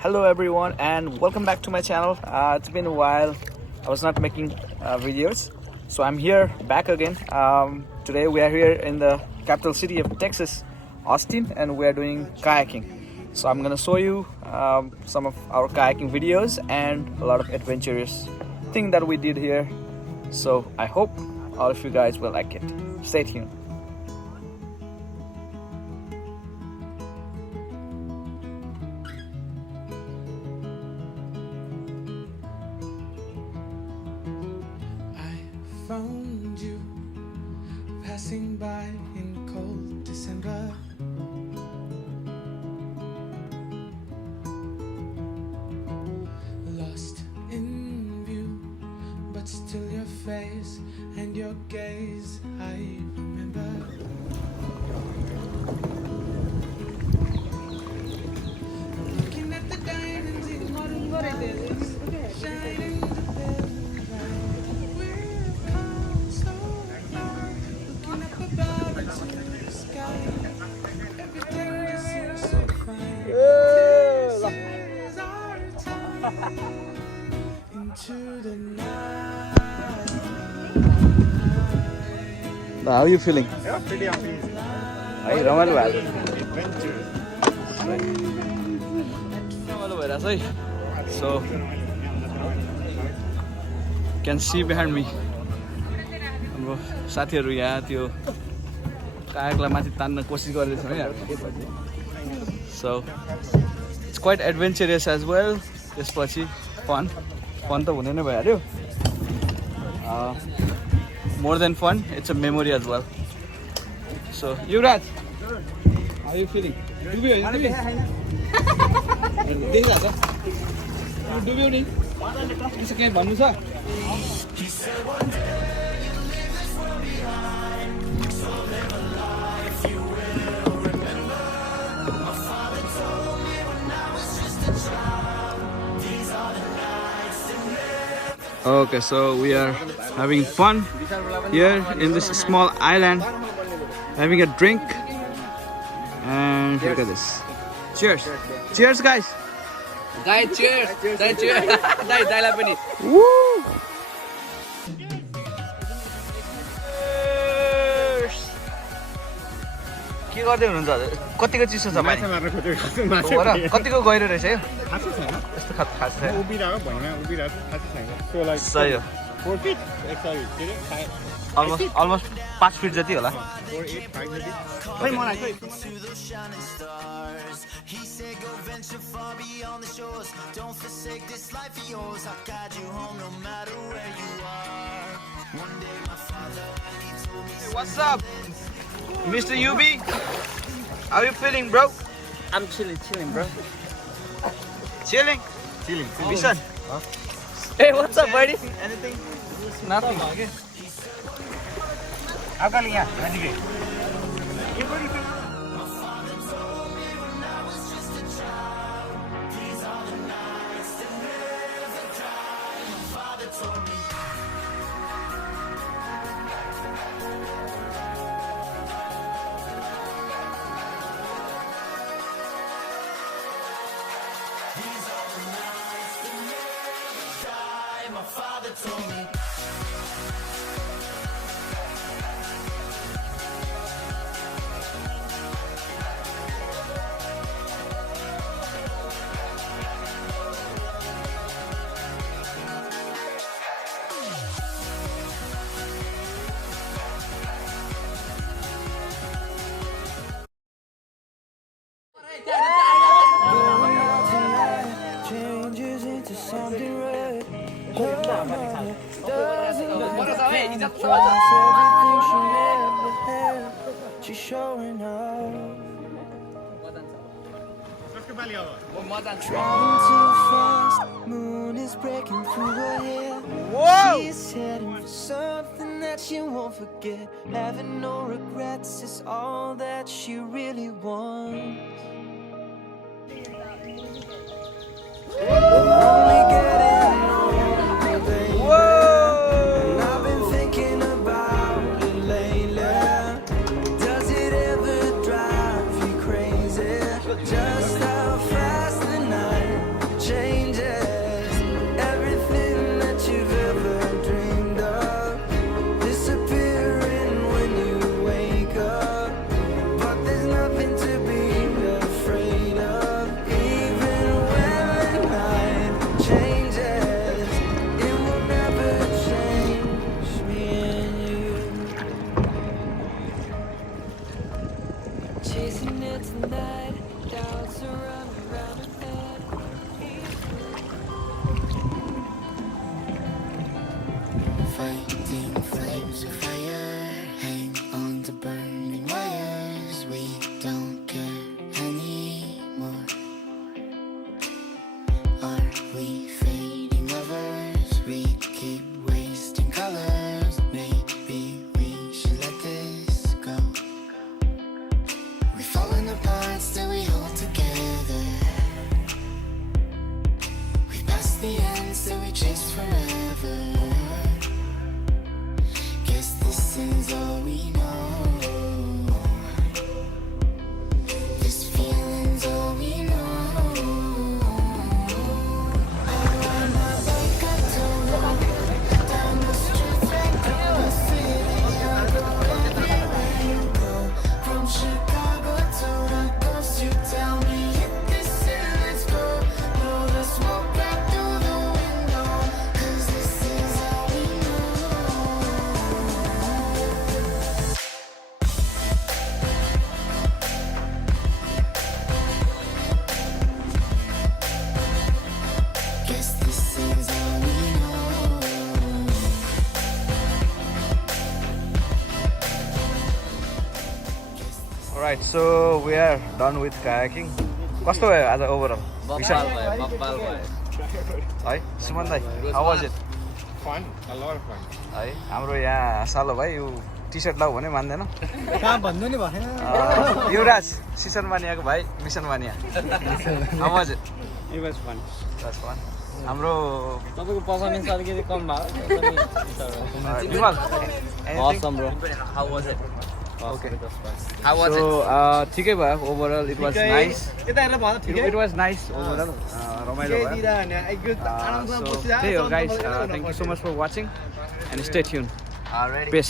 Hello everyone and welcome back to my channel. It's been a while. I was not making videos, so I'm here back again. Today we are here in the capital city of Texas, Austin, and we are doing kayaking. So I'm gonna show you some of our kayaking videos and a lot of adventurous thing that we did here. So I hope all of you guys will like it. Stay tuned. Found you passing by in cold December. Lost in view, but still your face and your gaze I remember. Looking at the diamonds in shining the bell. How are you feeling? Yeah, pretty amazing. है रमाइलो भयो Adventure. रमाइलो भइरहेछ है सो क्यान सी behind मी हाम्रो साथीहरू यहाँ त्यो कायाकलाई माथि तान्न कोसिस गर्दैछौँ है so it's quite adventurous as well त्यसपछि फन त हुने नै भइहाल्यो more than fun it's a memory as well so Yuvraj how you feeling डुब्यो देखिरहेको डुब्यो नि त्यसो केही भन्नु छ Okay, so we are having fun here in this small island, having a drink, and look at this. Cheers! Cheers, guys! Guys, cheers! Guys, cheers! Guys, dai la pani. Woo! के गर्दै हुनुहुन्छ हजुर कतिको चिसो छ पानी माछा मार्न खोजेको हो र कतिको गहिरो रहेछ यो खासै छैन यस्तो खास छैन उभिरहेको भैँमा उभिरहेको खासै छैन सो लाइक सही हो 4 फिट सरी के अरे अलमोस्ट 5 फिट जति होला 4 8 5 जति खै मलाई चाहिँ What's up, Mr. UB? How you feeling, bro? I'm chilling, bro. Chilling? Chilling Mission? Hey, what's up, buddy? Anything? Nothing. Akali यहाँ नजिकै changes into something red. Everything she never had, she's showing up. Driving too fast, moon is breaking through her hair. She's heading for something that she won't forget. Having no regrets is all that she really wants. Only getting older, baby. And I've been thinking about it lately. Does it ever drive you crazy? Just how fast the night we fading lovers? We keep wasting colors. Maybe we should let this go. We're falling apart, still we hold together. We passed the end, still we chase forever. Guess this is all we know. This feeling's all we know. Chicago to the coast, you tell me hit this and let's go. Blow the smoke right through the window, 'cause this is all we know. Guess this is all we know. Alright, so we are done with kayaking. कस्तो भयो आज overall बब्बाल भयो है सुमन दाइ how was it Fun, a lot of fun. है हाम्रो यहाँ सालो भाइ यो टी सर्ट लाऊ भने मान्दैन कहाँ भन्नु नि भएन युवराज सिसन मानियाको भाइ मिसन मानिया how was it It was fun. that's fun हाम्रो तपाईँको पर्फर्मेन्स अलिकति कम भयो विमल Awesome, bro. How was it? Okay. How was so it? ठिकै भयो ओभरअल इट वाज नाइस यता हेरेर भन ठिकै इट वाज नाइस ओभरअल रमाइलो भयो त्यही हो guys thank you so much for watching and stay tune Already. Pace